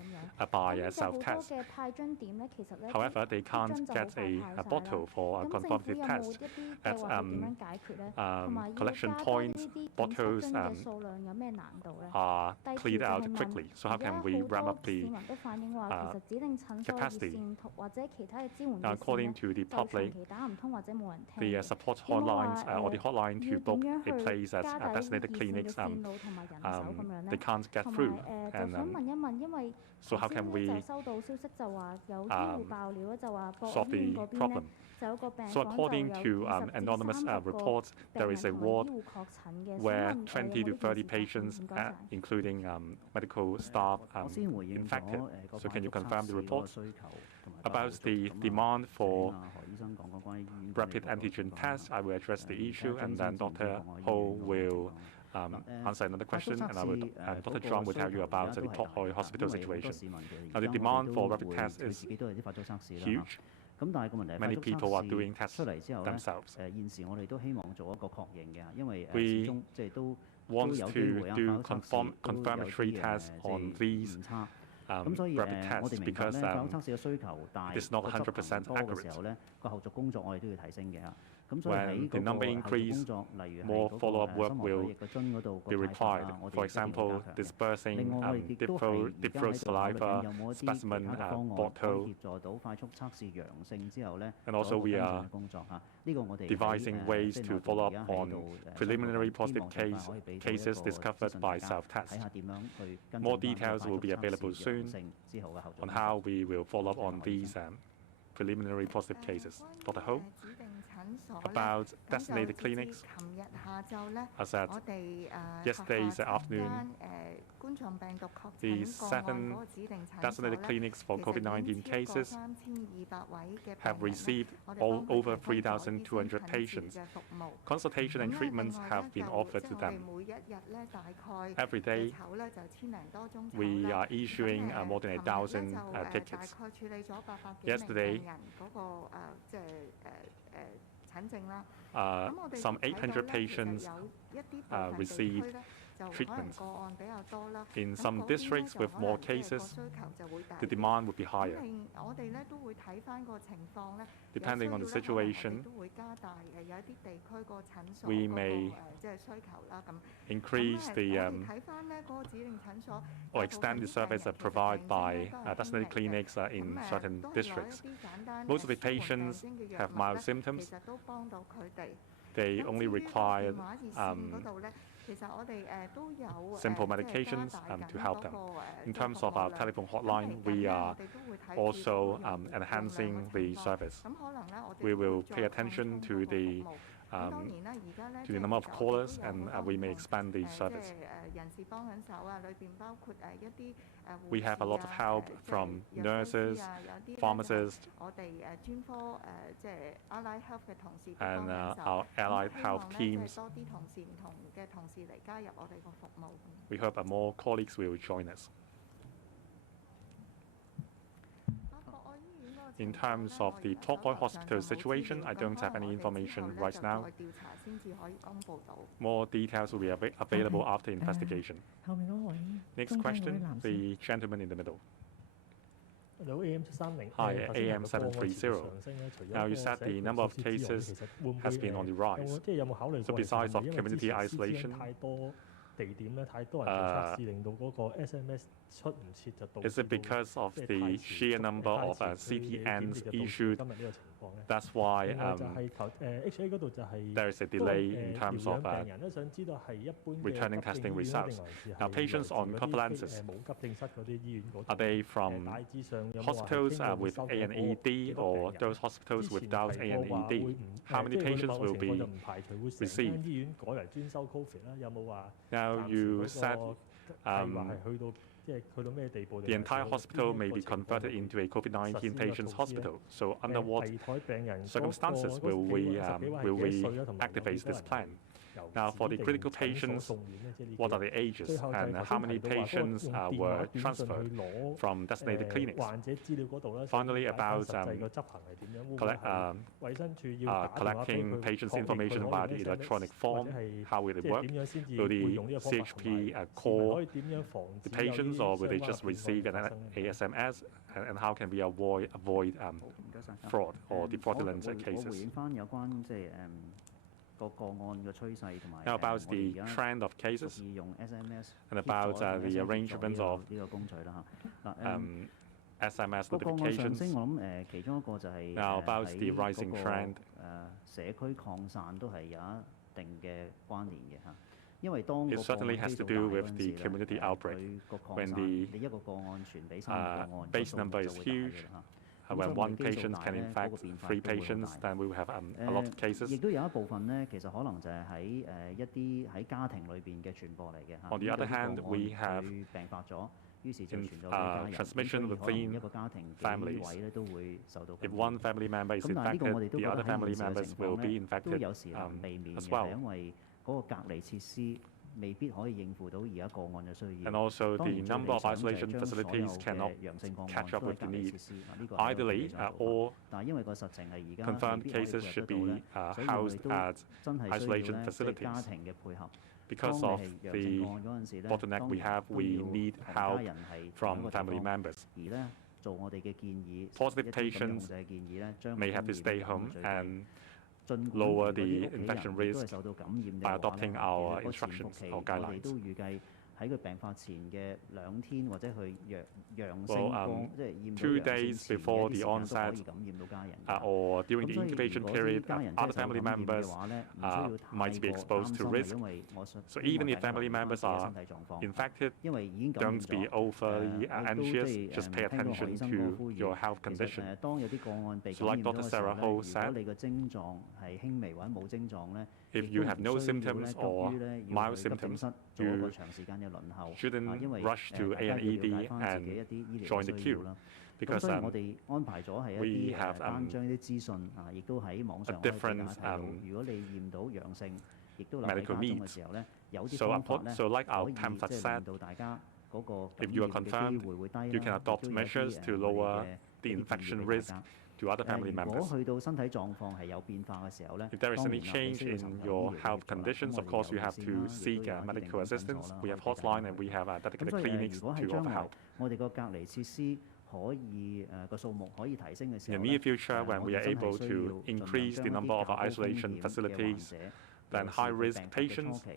by self-test. 嘅派樽點咧，其實咧 However, they can't get a bottle for a 咁政府 confirmative 有冇 test. 一啲 At 計劃去點樣解決咧？同埋要 collection 加多呢 points, 啲檢測 bottles 樽嘅數量有咩難度咧？ are 第二條 cleared 就 out 係 quickly. 問 So how 而家 can 好 we wrap 多 up 市 the 民都反映話，其實指定診所嘅熱 capacity? 線或者其他嘅支援熱 Now, 線 according 咧 to the 就長 public, 期打唔通或者冇人聽 the 嘅。 support 有冇 hotlines 話 or the hotline to 要 book 點樣 a 去 place at 加大呢啲 designated 熱線嘅 clinics 線路同埋人手咁樣 they 咧？ can't get 同 through. 埋就 And 想問一問，因為 so how 頭 can 先 we 咧就收到消息就話有醫護爆料咧，就話博愛 solve 醫院 the 嗰邊咧 problem? 就有個病 So 房就 according 有 to 20至 anonymous 30個 reports, 病 there 人 is a 同埋 ward 醫護確診嘅， where 想問 20 to 有冇呢 30 件事發 patients, 生？唔該晒。 including medical staff, 我先回應咗 infected. 個 So can you 快速 confirm 測 the 試嗰個 report 需求同埋個 about 後 the 續咁啊 demand for 請何醫生講講關於醫院管理 rapid 嗰個 antigen 情況 tests? I will address the 而家 issue, 張 and 生 then 前先 Dr. 講我醫 Ho 院嗰個 will 情況。 answer another 快速 question, 測 and I will 試 Dr. 嗰個 John will 需 tell you 求而 about 家 the 都係 Port 大 Hoi 㗎， hospital 因為好多 situation. 市民佢 Now 哋 the 而家 demand 我 for 哋 rapid 都會 tests 佢 is 自己都有啲快速測試啦 huge. 嚇。咁但係個問題，快 Many 速測 people are doing 試 tests 出嚟之後咧， themselves. 現時我哋都希望做一個確認嘅，因為 We 始終即係都 wants 有 to 機會啊， do 快速測試都有 confirmatory 啲 tests 即 on 係 these 誤差。咁所以 rapid 我哋 tests 明白 because 咧，快速測試嘅需求大， it is not 個執 100% 行多嘅時候咧，個後續工作我哋都要提升嘅。咁所以 When 喺 the 嗰 number 個後續 increase, 工作，例如係 more 嗰 follow-up 個 work 生物 will 液嘅樽嗰度 be 個派發 required. 啊，我哋 For 一定要 example, 加強嘅。 dispersing 另外我哋亦都係而家 different 喺度考慮緊 saliva 有冇一啲其他 specimen 嘅方案可 bottle. 以協助到快速測試陽性之後咧， And also 做一 we 個跟進 are 嘅工作嚇。呢個我哋 devising ways 即係 to 內部 follow 而 up 家喺 on 度 preliminary 希 positive 望盡快 case 可以俾到一個 cases 資 discovered 訊 by 大家 self-test. 睇下點樣去跟 More 進翻 details will be 快速 available 測試 soon 陽性之後嘅後續 on 工作。 how we will follow up on these preliminary positive cases. Dr. Ho, 指定診所 about 咁就 designated 截至 clinics, 琴日下晝咧， I said 我哋yesterday 轄下 afternoon, 7間冠狀病毒確 the 診個案 7嗰個指定診所 designated 咧， clinics for 其實 COVID-19 已經超過 cases 3200位嘅 have 病人咧， received 我哋幫佢 over 提供咗醫生 3,200 診治 patients. 嘅服務。 Consultation and 咁咧， treatments 另外 have 咧 been 就 offered 即 to 係我哋 them. 每一日咧大概 Every day, 籌咧就1000多宗籌 we 啦。 are issuing 咁 more than 琴日咧 1,000 就大 tickets. 概處理咗800幾名 Yesterday, 病人嗰個即係 some 800 patients received treatments. In some districts with more cases, the demand would be higher. Depending on the situation, we may increase the or extend the service provided by designated clinics in certain districts. Most of the patients have mild symptoms. They only require simple medications to help them. In terms of our telephone hotline, we are also enhancing the service. We will pay attention to the number of callers, and we may expand the service. We have a lot of help from nurses, pharmacists, and our allied health teams. We hope more colleagues will join us. In terms of the Port Royal Hospital situation, I don't have any information right now. More details will be available after investigation. Next question, the gentleman in the middle. Hello, AM730. Hi, AM730. Now you said the number of cases has been on the rise. So besides of community isolation, is it because of the sheer number of CTNs issued? That's why there is a delay in terms of returning testing results. Now, patients on convalescence, are they from hospitals with A&ED or those hospitals without A&ED? How many patients will be received? Now, you said the entire hospital may be converted into a COVID-19 patients hospital. So under what circumstances will we activate this plan? Now, for the critical patients, what are the ages and how many patients were transferred from designated clinics? Finally, about collecting patients' information via the electronic form, how will it work? Will the CHP call the patients, or will they just receive an SMS? And how can we avoid fraud or the fraudulent cases? Now about the trend of cases and about the arrangement of SMS notifications. Now about the rising trend. It certainly has to do with the community outbreak. When the base number is huge, when one patient can infect 3 patients, then we will have a lot of cases. On the other hand, we have transmission within families. If one family member is infected, the other family members will be infected as well. And also the number of isolation facilities cannot catch up with the need. Ideally, all confirmed cases should be housed at isolation facilities. Because of the bottleneck we have, we need help from family members. Positive patients may have to stay home and lower the infection risk by adopting our instructions or guidelines. Well, 2 days before the onset or during the incubation period, other family members might be exposed to risk. So even if family members are infected, don't be overly anxious, just pay attention to your health condition. So like Dr. Sarah Ho said, if you have no symptoms or mild symptoms, you shouldn't rush to A&ED and join the queue, because we have a different medical needs. So like our pamphlet said, if you are confirmed, you can adopt measures to lower the infection risk to other family 如果 members. 去到身體狀況係有變化嘅時候咧， If there is 當 any 然啦，你 change 需要 in 尋求 your 醫療 health 協助啦。 conditions, 咁 of 我 course 哋 you 有 have 線 to 啦，亦都 seek 有一定 medical 嘅分 assistance. 助啦， We 可 have 以求 hotline 助。 and we have 咁 dedicated 所以 clinics 如果喺 to 將 offer 來 help. 我哋個隔離設施可以個數目可以提升嘅時 In 候 the 咧， near future, when 我 we 哋 are 真係 able 需 to 要盡量 increase 將 the 一啲 number of 較 our 高風 isolation 險嘅患 facilities, 者， then 尤其是 high-risk 佢病發嘅初 patients, 期，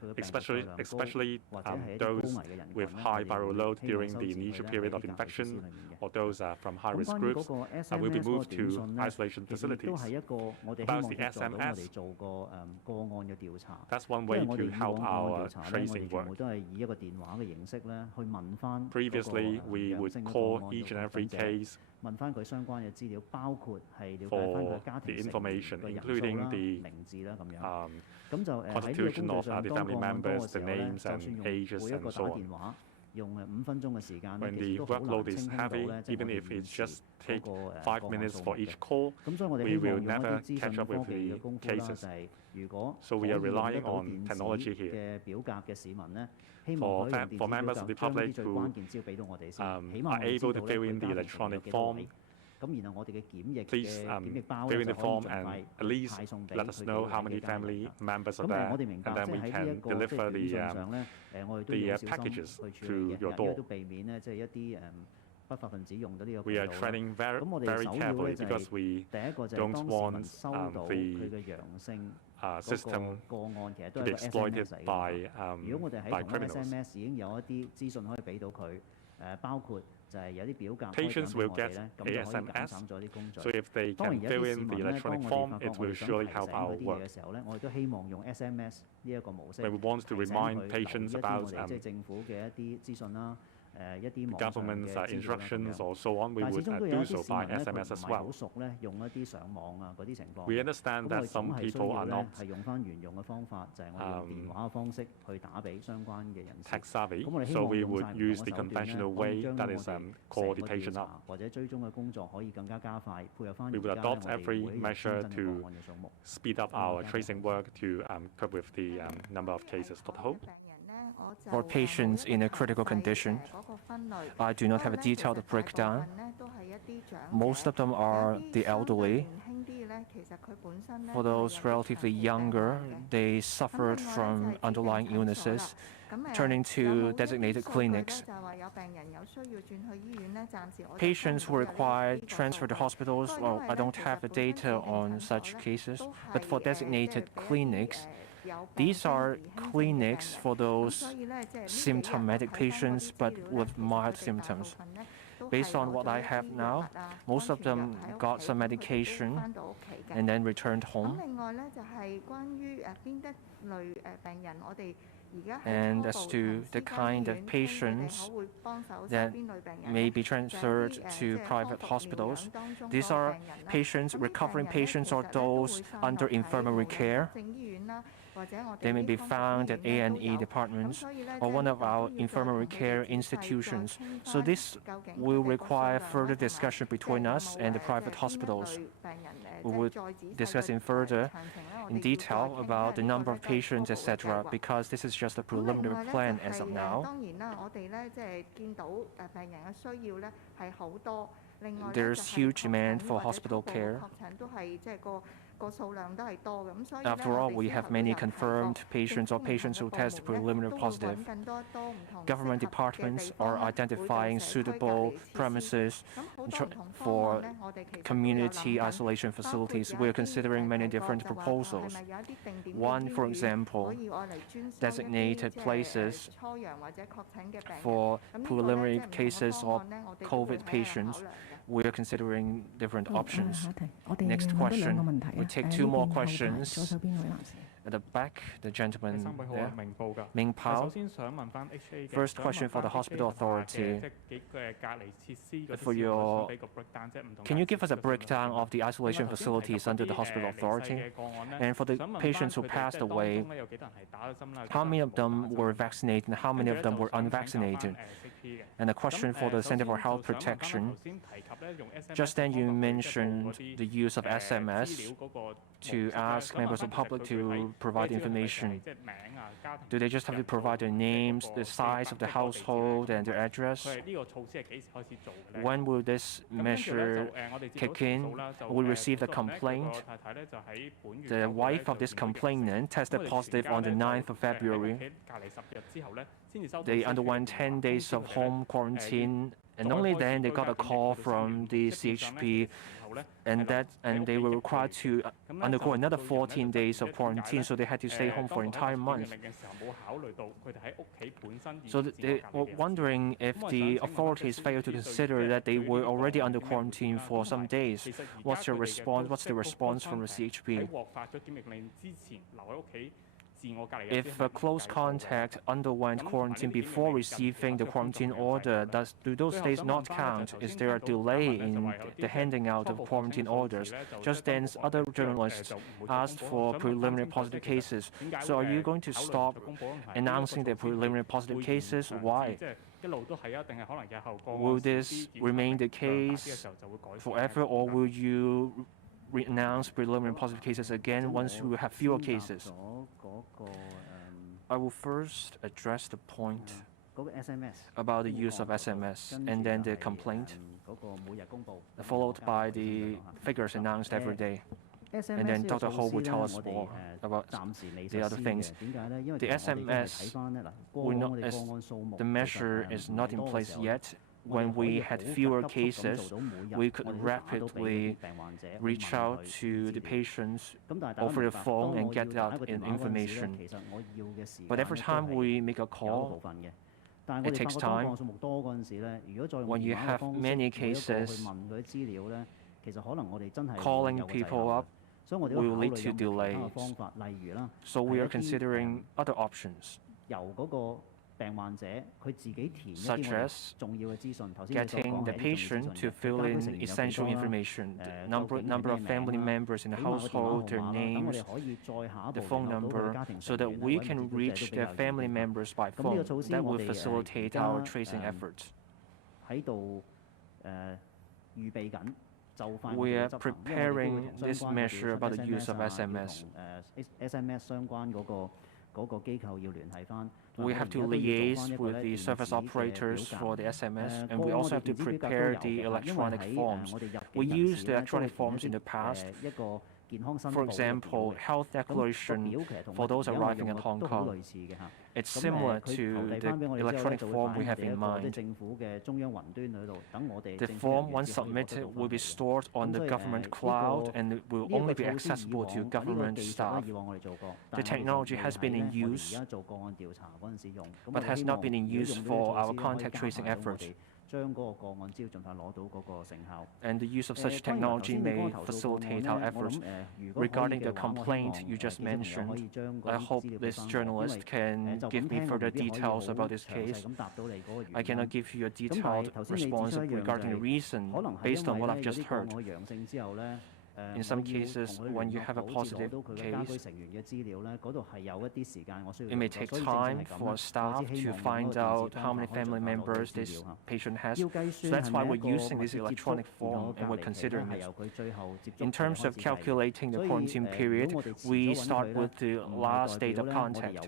佢嘅病毒數 especially 量高， especially 或者係一啲 those 高危嘅人群 with 咧， high 我哋 viral 會 load 希望 during 收 the 治佢 initial 咧 period 喺 of 啲隔離設施 infection 裏面嘅。 or those from 咁 high-risk 關於嗰 groups 個 will be SMS 嗰個 moved 短 to 信咧， isolation 其實亦都 facilities. 係一個我哋希 About 望 the 協助到我 SMS 哋做個案嘅調查。 That's one 因 way 為我哋 to 以 help 往個案 our 調查咧，我哋 tracing 全部 work. 都係以一個電話嘅形式咧，去問翻嗰個 Previously, we 陽 would 性嘅 call 個案 each 嘅 and 確 every 診者， case 問翻佢相關嘅資料，包括係了解翻 for 佢家 the 庭成員 information, 嘅人數 including 啦、 the 名字啦咁樣。咁就喺呢個工 constitution 序 of 上， the 當 family 個案多 members, 嘅 the 時候咧， names 就算 and 用 ages 每一 and 個 so 打 on. 電話用5分鐘嘅時間咧， When 其實 the 都好難 workload is 清空到 heavy, 咧，即係 even 我哋 if 現 it's 時 just 嗰 take 個 5 個案 minutes 數 for 目 each 嘅。 call, 咁所以我哋 we 希望 will 用一 never 啲資 catch 訊 up 科 with 技嘅 the 功夫啦， cases. 就係如果 So 可 we 以 are 用得 relying 到 on 電 technology 子 here. 嘅表格嘅市民咧，希望 For 可以用電子 for 表 members 格 of the 將啲 public 最 who 關鍵資料俾到我哋先，起碼 are 我哋知 able 道 to 咧 fill 佢 in the 家庭成員有 electronic 幾多 form, 位。咁然後我哋嘅檢疫 please 嘅檢疫包 fill 咧 in 就 the 可以 form 盡 and 快 at least 派送俾 let 佢 us 哋 know 嘅 how many 家人 family members are 咁但係 there, 我哋明白， and 即 then 係 we 喺呢一 can 個即係 deliver 短 the 信上咧，我哋都 the 要小心 packages 去處 to 理嘅， your 因為 door. 都避免咧即係一啲不法分子用到呢個 We 渠 are 道啦。 treading very 咁我哋 very 首要 carefully 咧就 because 係 we 第一個就係 don't 當市民 want 收到佢 the 嘅陽性嗰 system 個個案，其實 to 都係 be 一個 exploited SMS 嚟 by 嘅。如果我哋 by 喺同一 criminals. SMS 已經有一啲資訊可以俾到佢，包括就係有啲表格可以 Patients 俾 will 我哋 get 咧，咁就可以 a 減 SMS. 省咗啲工序。 So if they 當 can 然有 fill 啲市 in 民 the 咧，當 electronic 我哋 form, 發覺 it 我哋 will 想 surely 提 help 醒 our 嗰啲 work. 嘢嘅時候咧，我哋都希望用 SMS 呢一個模式 When we want to 提醒 remind 佢留意 patients 一啲 about 我哋即係政府嘅一啲資訊啦，一啲網上嘅 government's 資料啦咁 instructions 樣。 or so on, we 但係始 would 終都有一 do 啲 so 市民 by 咧，佢 SMS 唔 as 係好 well. 熟咧，用一啲上網啊嗰啲情況。 We 咁 understand 我 that 哋 some 總係需 people 要 are 咧 not 係用翻原用嘅方法，就係我哋用電話嘅方式去打俾相關嘅人士。 tech savvy, 咁我哋希 so 望 we 用 would 晒唔同 use 嘅 the 手段咧， conventional 可以 way 將 that 我 is 哋 call 成 the 個調 patient 查 up. 或者追蹤嘅工作可以更加加快，配合翻 We 而 will 家咧 adopt 我哋 every 會有新 measure 增嘅 to 個案嘅數目。 speed up our tracing work to cope with the number of cases. Dr. Ho? For patients in a critical condition, I do not have a detailed breakdown. Most of them are the elderly. For those relatively younger, they suffered from underlying illnesses, turning to designated clinics. Patients who require transfer to hospitals, well, I don't have the data on such cases, but for designated clinics, these are clinics for those symptomatic patients but with mild symptoms. Based on what I have now, most of them got some medication and then returned home. And as to the kind of patients that may be transferred to private hospitals, these are patients, recovering patients, or those under infirmary care. They may be found at A&E departments or one of our infirmary care institutions. So this will require further discussion between us and the private hospitals. We would discuss in further in detail about the number of patients, etc., because this is just a preliminary plan as of now. There's huge demand for hospital care. After all, we have many confirmed patients or patients who test preliminary positive. Government departments are identifying suitable premises for community isolation facilities. We are considering many different proposals. One, for example, designated places for preliminary cases of COVID patients. We are considering different options. Next question. We take two more questions. At the back, the gentleman there. Ming Pao. First question for the hospital authority. Can you give us a breakdown of the isolation facilities under the hospital authority? And for the patients who passed away, how many of them were vaccinated and how many of them were unvaccinated? And a question for the Center for Health Protection. Just then you mentioned the use of SMS. to ask members of the public to provide information? Do they just have to provide their names, the size of the household, and their address? When will this measure kick in? We received a complaint. The wife of this complainant tested positive on the 9th of February. They underwent 10 days of home quarantine, and only then they got a call from the CHP, and they were required to undergo another 14 days of quarantine, so they had to stay home for an entire month. So they were wondering if the authorities failed to consider that they were already under quarantine for some days. What's your response? What's the response from the CHP? If a close contact underwent quarantine before receiving the quarantine order, do those days not count? Is there a delay in the handing out of quarantine orders? Just then, other journalists asked for preliminary positive cases. So are you going to stop announcing the preliminary positive cases? Why? Will this remain the case forever, or will you re-announce preliminary positive cases again once we have fewer cases? I will first address the point about the use of SMS and then the complaint, followed by the figures announced every day. And then Dr. Ho will tell us more about the other things. The SMS, the measure is not in place yet. When we had fewer cases, we could rapidly reach out to the patients over the phone and get that information. But every time we make a call, it takes time. When you have many cases, calling people up will lead to delays. So we are considering other options, such as getting the patient to fill in essential information, the number of family members in the household, their names, the phone number, so that we can reach their family members by phone. That will facilitate our tracing efforts. We are preparing this measure about the use of SMS. We have to liaise with the service operators for the SMS, and we also have to prepare the electronic forms. We used the electronic forms in the past. For example, health declaration for those arriving at Hong Kong. It's similar to the electronic form we have in mind. The form, once submitted, will be stored on the government cloud and it will only be accessible to government staff. The technology has been in use, but has not been in use for our contact tracing efforts. And the use of such technology may facilitate our efforts. Regarding the complaint you just mentioned, I hope this journalist can give me further details about this case. I cannot give you a detailed response regarding the reason based on what I've just heard. In some cases, when you have a positive case, it may take time for staff to find out how many family members this patient has. So that's why we're using this electronic form and we're considering it. In terms of calculating the quarantine period, we start with the last date of contact.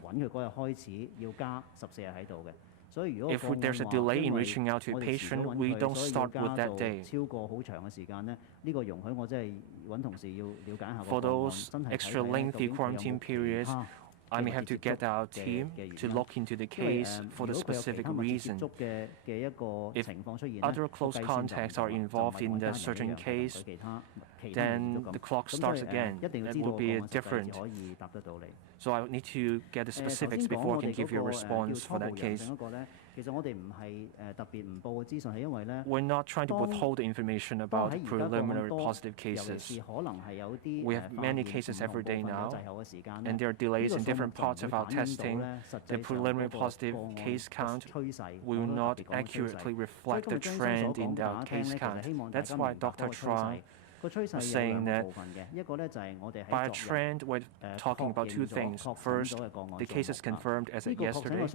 If there's a delay in reaching out to a patient, we don't start with that day. For those extra lengthy quarantine periods, I may have to get our team to look into the case for the specific reason. If other close contacts are involved in the certain case, then the clock starts again. That will be different. So I need to get the specifics before I can give you a response for that case. We're not trying to withhold the information about preliminary positive cases. We have many cases every day now, and there are delays in different parts of our testing. The preliminary positive case count will not accurately reflect the trend in our case count. That's why Dr. Chuang was saying that by a trend, we're talking about two things. First, the cases confirmed as of yesterday.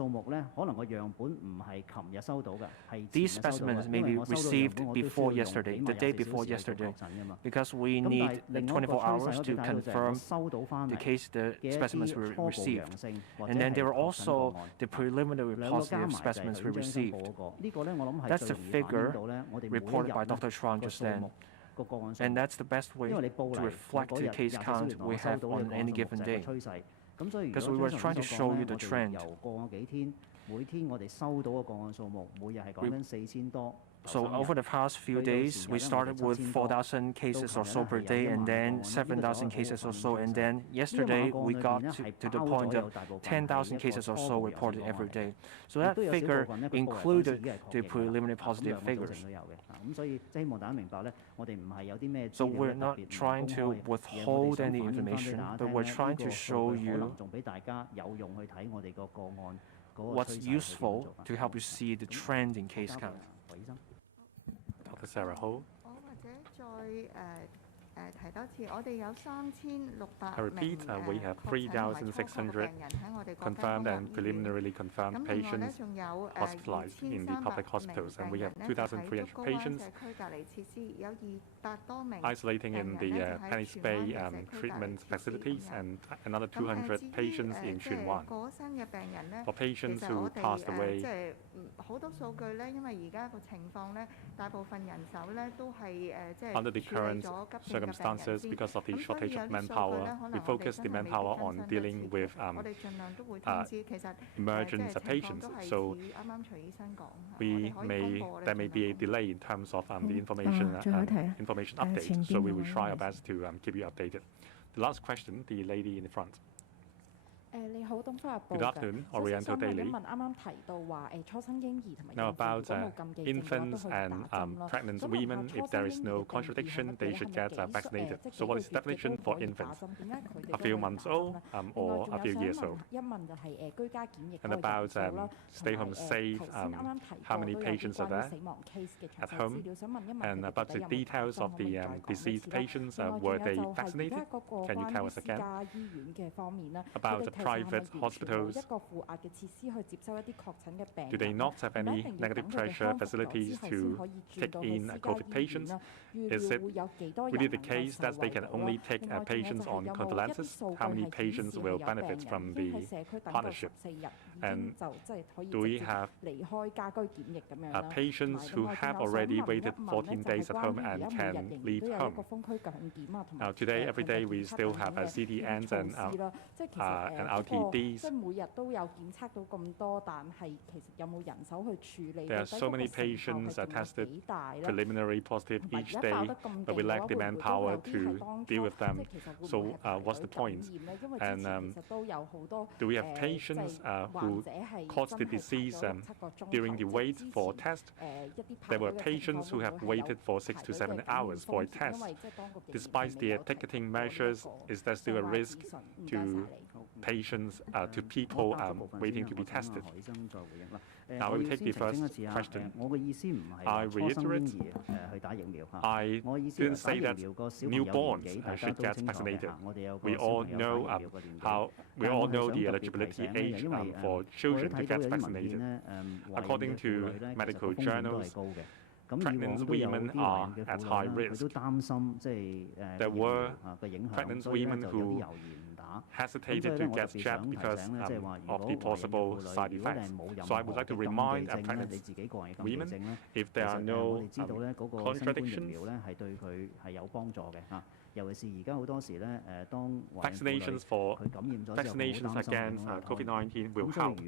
These specimens may be received before yesterday, the day before yesterday, because we need 24 hours to confirm the specimens we received. And then there were also the preliminary positive specimens we received. That's the figure reported by Dr. Chuang just then. And that's the best way to reflect the case count we have on any given day. Because we were trying to show you the trend. So over the past few days, we started with 4,000 cases or so per day, and then 7,000 cases or so, and then yesterday we got to the point of 10,000 cases or so reported every day. So that figure included the preliminary positive figures. So we're not trying to withhold any information, but we're trying to show you what's useful to help you see the trend in case count. Dr. Sarah Ho. I repeat, we have 3,600 confirmed and preliminarily confirmed patients hospitalized in the public hospitals, and we have 2,300 patients isolating in the Penny's Bay treatment facilities, and another 200 patients in Tsuen Wan. For patients who passed away, under the current circumstances, because of the shortage of manpower, we focus the manpower on dealing with emergent patients. So there may be a delay in terms of the information update. So we will try our best to keep you updated. The last question, the lady in the front. Good afternoon, Oriental Daily. Now about infants and pregnant women, if there is no contradiction, they should get vaccinated. So what is the definition for infants? A few months old or a few years old? And about stay home safe, how many patients are there at home? And about the details of the deceased patients, were they vaccinated? Can you tell us again? About the private hospitals, do they not have any negative pressure facilities to take in COVID patients? Is it really the case that they can only take patients on convalescence? How many patients will benefit from the partnership? And do we have patients who have already waited 14 days at home and can leave home? Now today, every day, we still have CDNs and LTDs. There are so many patients tested preliminary positive each day, but we lack the manpower to deal with them. So what's the point? And do we have patients who caught the disease during the wait for a test? There were patients who have waited for 6 to 7 hours for a test. Despite the ticketing measures, is there still a risk to patients, to people waiting to be tested? Now we take the first question. I reiterate, I didn't say that newborns should get vaccinated. We all know the eligibility age for children to get vaccinated. According to medical journals, pregnant women are at high risk. There were pregnant women who hesitated to get jabbed because of the possible side effects. So I would like to remind pregnant women, if there are no contradictions, vaccinations against COVID-19 will help.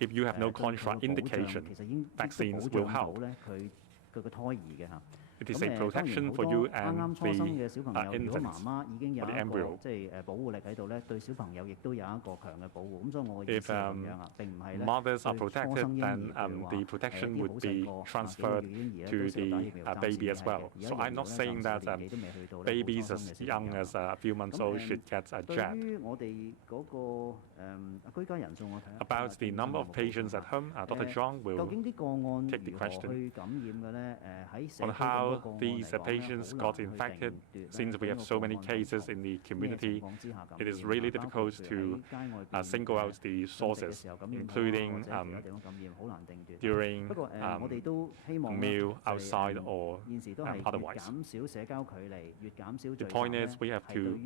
If you have no contraindication, vaccines will help. It is a protection for you and the infants or the embryo. If mothers are protected, then the protection would be transferred to the baby as well. So I'm not saying that babies as young as a few months old should get a jab. About the number of patients at home, Dr. Zhang will take the question on how how these patients got infected, since we have so many cases in the community, it is really difficult to single out the sources, including during a meal outside or otherwise. The point is we have to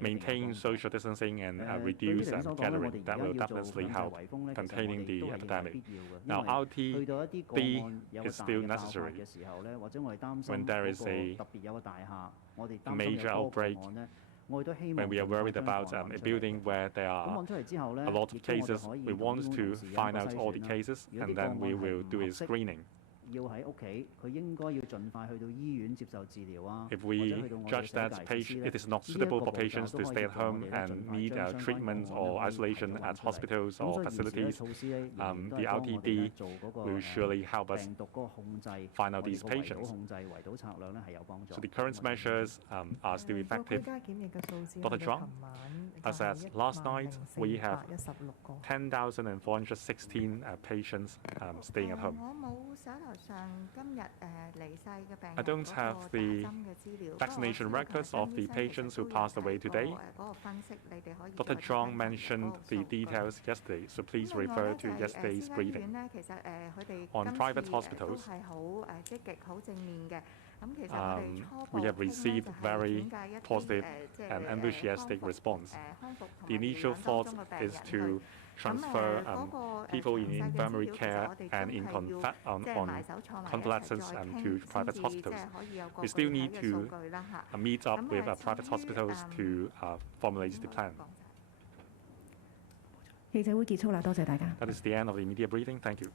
maintain social distancing and reduce gathering. That will definitely help containing the epidemic. Now, RT-B is still necessary. When there is a major outbreak, when we are worried about a building where there are a lot of cases, we want to find out all the cases, and then we will do a screening. If we judge that it is not suitable for patients to stay at home and need treatment or isolation at hospitals or facilities, the RTD will surely help us find out these patients. So the current measures are still effective. Dr. Zhuang, as said, last night we have 10,416 patients staying at home. I don't have the vaccination records of the patients who passed away today. Dr. Zhuang mentioned the details yesterday, so please refer to yesterday's briefing. On private hospitals, we have received very positive and enthusiastic response. The initial thought is to transfer people in infirmary care and on convalescence to private hospitals. We still need to meet up with private hospitals to formulate the plan. 記者會結束啦，多謝大家。That is the end of the media briefing. Thank you.